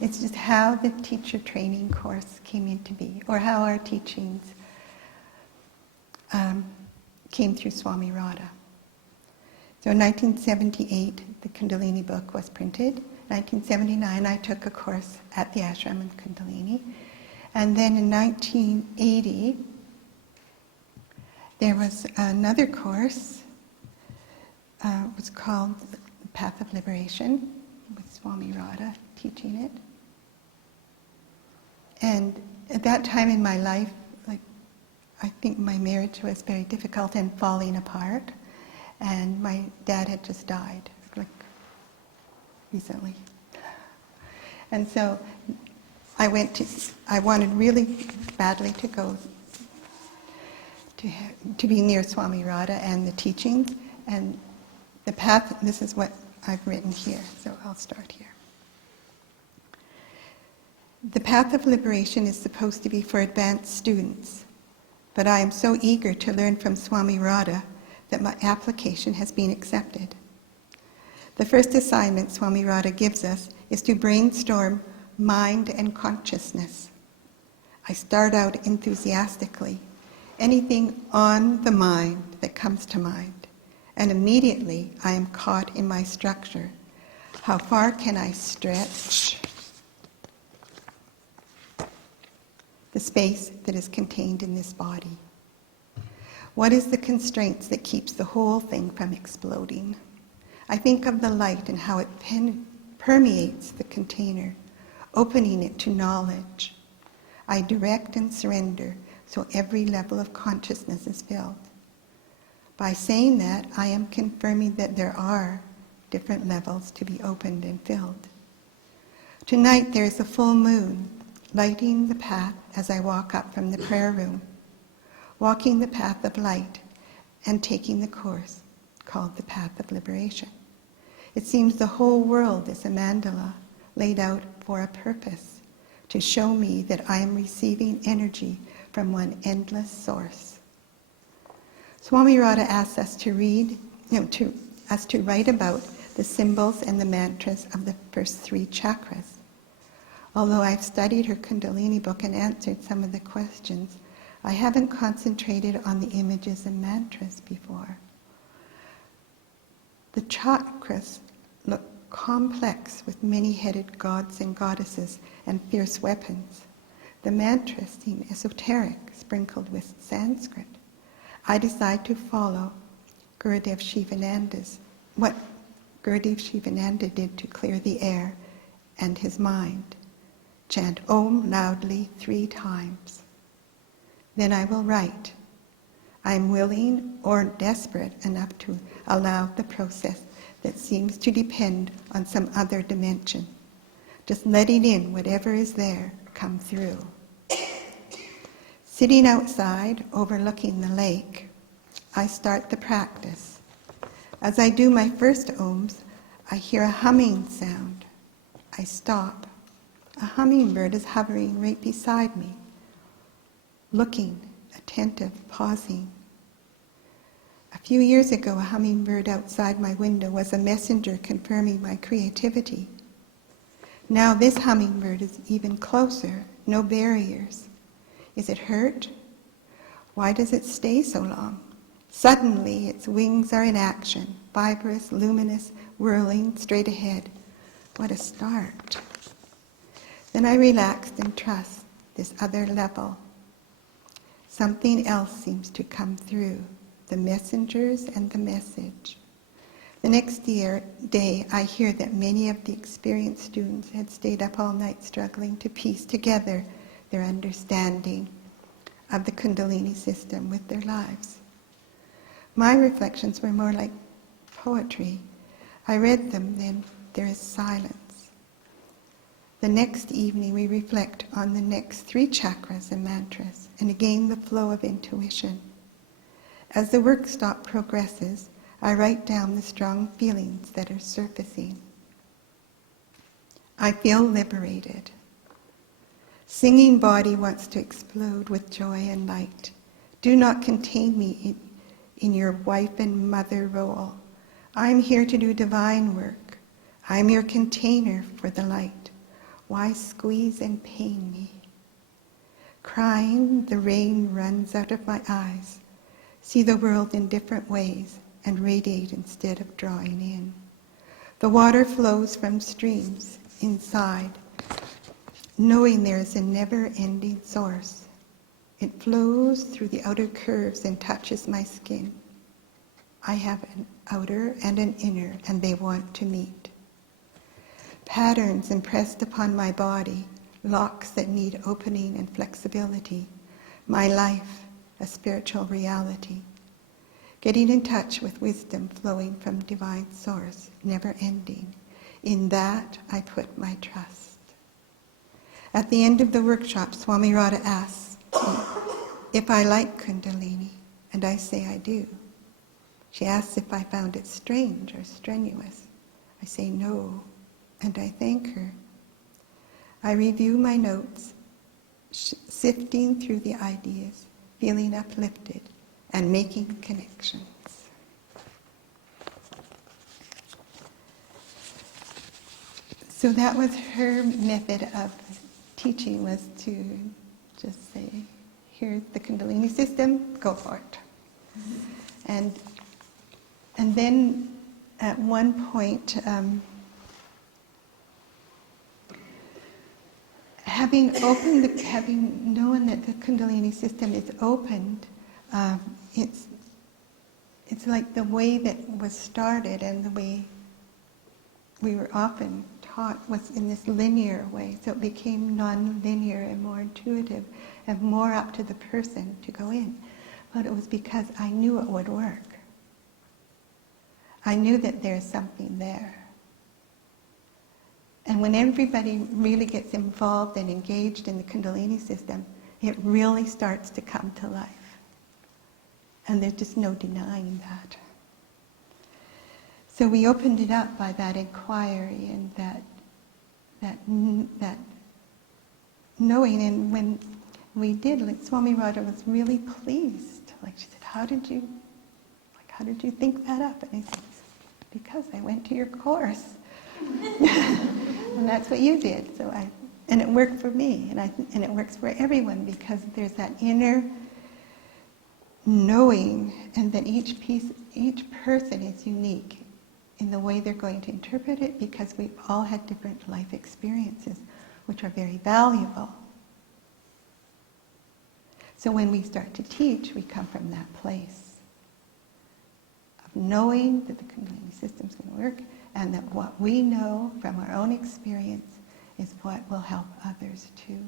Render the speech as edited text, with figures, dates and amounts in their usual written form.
It's just how the teacher training course came into being, or how our teachings came through Swami Radha. So in 1978, the Kundalini book was printed. 1979, I took a course at the Ashram in Kundalini. And then in 1980, there was another course. It was called The Path of Liberation, with Swami Radha teaching it. And at that time in my life, I think my marriage was very difficult and falling apart. And my dad had just died, recently. And so I wanted really badly to go to be near Swami Radha and the teachings. And the path, this is what I've written here, so I'll start here. The path of liberation is supposed to be for advanced students, but I am so eager to learn from Swami Radha that my application has been accepted. The first assignment Swami Radha gives us is to brainstorm mind and consciousness. I start out enthusiastically, anything on the mind that comes to mind, and immediately I am caught in my structure. How far can I stretch the space that is contained in this body? What is the constraints that keeps the whole thing from exploding? I think of the light and how it permeates the container, opening it to knowledge. I direct and surrender so every level of consciousness is filled. By saying that, I am confirming that there are different levels to be opened and filled. Tonight there is a full moon, lighting the path as I walk up from the prayer room, walking the path of light and taking the course called the Path of Liberation. It seems the whole world is a mandala laid out for a purpose, to show me that I am receiving energy from one endless source. Swami Radha asks us to write about the symbols and the mantras of the first 3 chakras. Although I've studied her Kundalini book and answered some of the questions, I haven't concentrated on the images and mantras before. The chakras look complex with many-headed gods and goddesses and fierce weapons. The mantras seem esoteric, sprinkled with Sanskrit. I decide to follow what Gurudev Shivananda did to clear the air and his mind. Chant Om loudly 3 times. Then I will write. I am willing or desperate enough to allow the process that seems to depend on some other dimension. Just letting in whatever is there come through. Sitting outside, overlooking the lake, I start the practice. As I do my first Oms, I hear a humming sound. I stop. A hummingbird is hovering right beside me, looking, attentive, pausing. A few years ago, a hummingbird outside my window was a messenger confirming my creativity. Now this hummingbird is even closer, no barriers. Is it hurt? Why does it stay so long? Suddenly, its wings are in action, fibrous, luminous, whirling straight ahead. What a start. Then I relaxed and trust this other level. Something else seems to come through, the messengers and the message. The next day, I hear that many of the experienced students had stayed up all night struggling to piece together their understanding of the Kundalini system with their lives. My reflections were more like poetry. I read them, then there is silence. The next evening we reflect on the next 3 chakras and mantras, and again the flow of intuition. As the workshop progresses, I write down the strong feelings that are surfacing. I feel liberated. Singing body wants to explode with joy and light. Do not contain me in your wife and mother role. I am here to do divine work. I am your container for the light. Why squeeze and pain me? Crying, the rain runs out of my eyes. See the world in different ways and radiate instead of drawing in. The water flows from streams inside, knowing there is a never-ending source. It flows through the outer curves and touches my skin. I have an outer and an inner, and they want to meet. Patterns impressed upon my body, locks that need opening and flexibility. My life, a spiritual reality. Getting in touch with wisdom flowing from divine source, never ending. In that I put my trust. At the end of the workshop, Swami Radha asks me if I like Kundalini, and I say I do. She asks if I found it strange or strenuous. I say no, and I thank her. I review my notes, sifting through the ideas, feeling uplifted, and making connections. So that was her method of teaching, was to just say, here's the Kundalini system, go for it. And then at one point, having known that the Kundalini system is opened, it's like the way that was started and the way we were often taught was in this linear way. So it became non-linear and more intuitive and more up to the person to go in. But it was because I knew it would work. I knew that there's something there. And when everybody really gets involved and engaged in the Kundalini system, it really starts to come to life. And there's just no denying that. So we opened it up by that inquiry and that knowing. And when we did, like Swami Radha was really pleased. Like she said, how did you think that up? And I said, because I went to your course. And that's what you did. And it worked for me, and it works for everyone, because there's that inner knowing, and that each person is unique in the way they're going to interpret it, because we've all had different life experiences, which are very valuable. So when we start to teach, we come from that place of knowing that the Kundalini system's going to work, and that what we know from our own experience is what will help others too.